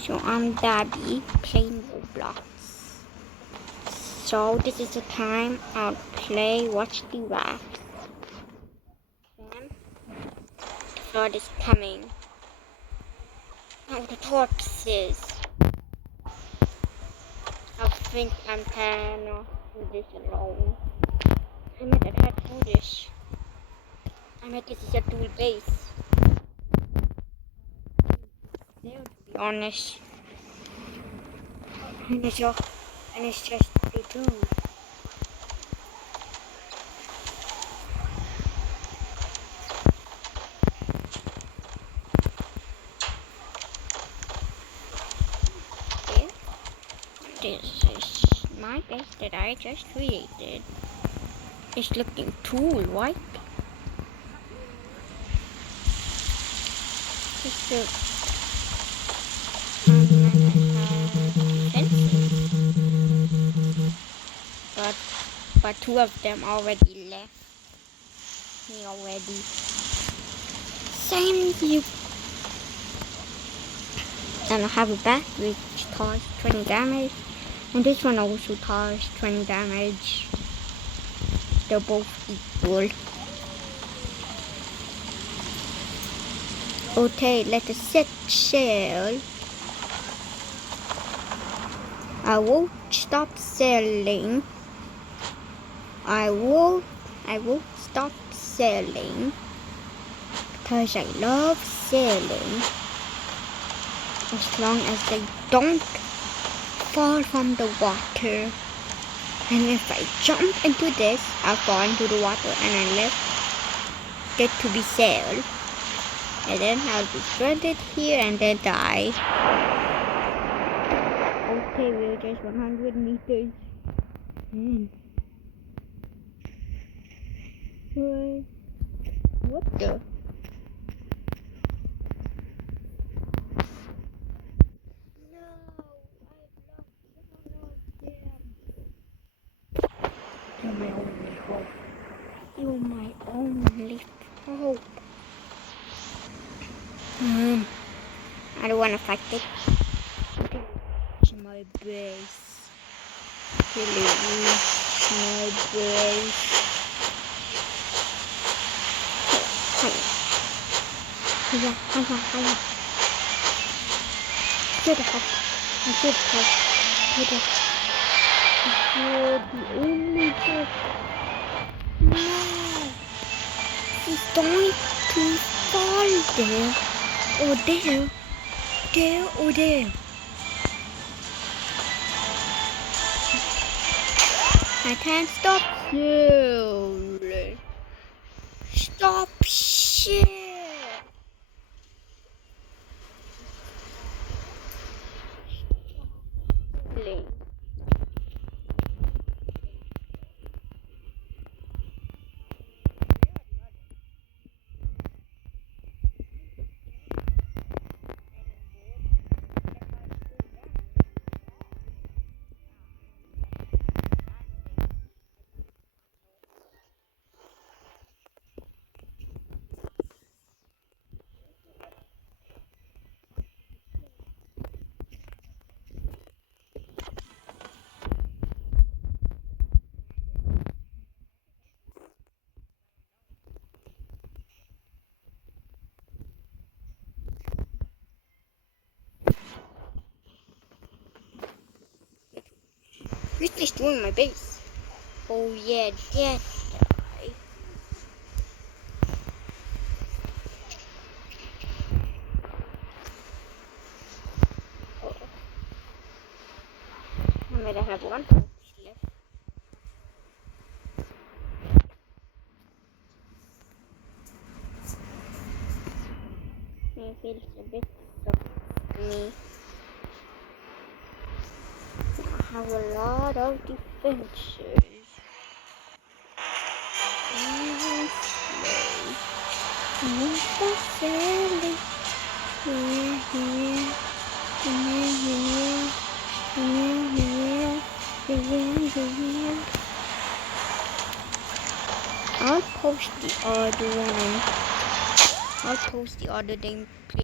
So I'm Daddy playing Roblox. So this is the time I'll play Watch the Raft. The flood is coming. Oh, the tortoises. I think I'm gonna do this alone. I meant I had to do this. I meant this is a dual base. There, to be honest. And it's just the dude. This is my base that I just created. It's looking cool, right? It's but two of them already left me already. Same you. And I have a bat which does 20 damage, and this one also does 20 damage. They're both equal. Okay, let us set sail. I won't stop sailing. I won't stop sailing because I love sailing. As long as they don't fall from the water. And if I jump into this, I'll fall into the water and I get to be sailed. And then I'll be stranded here and then die. Okay, we're just 100 meters. What the? You're my only hope. You're my only hope. I don't want to fight it. It's my base. Really, it's my base. Hiya. Should the only job. No. He's going to fall there. Or there. There or there. I can't stop you. Stop shit. Who's destroying my base? Oh yeah, that guy. Oh. I might have one left. It feels a bit soft to me. I have a lot of defenses. I'll post the other one. I'll post the other game.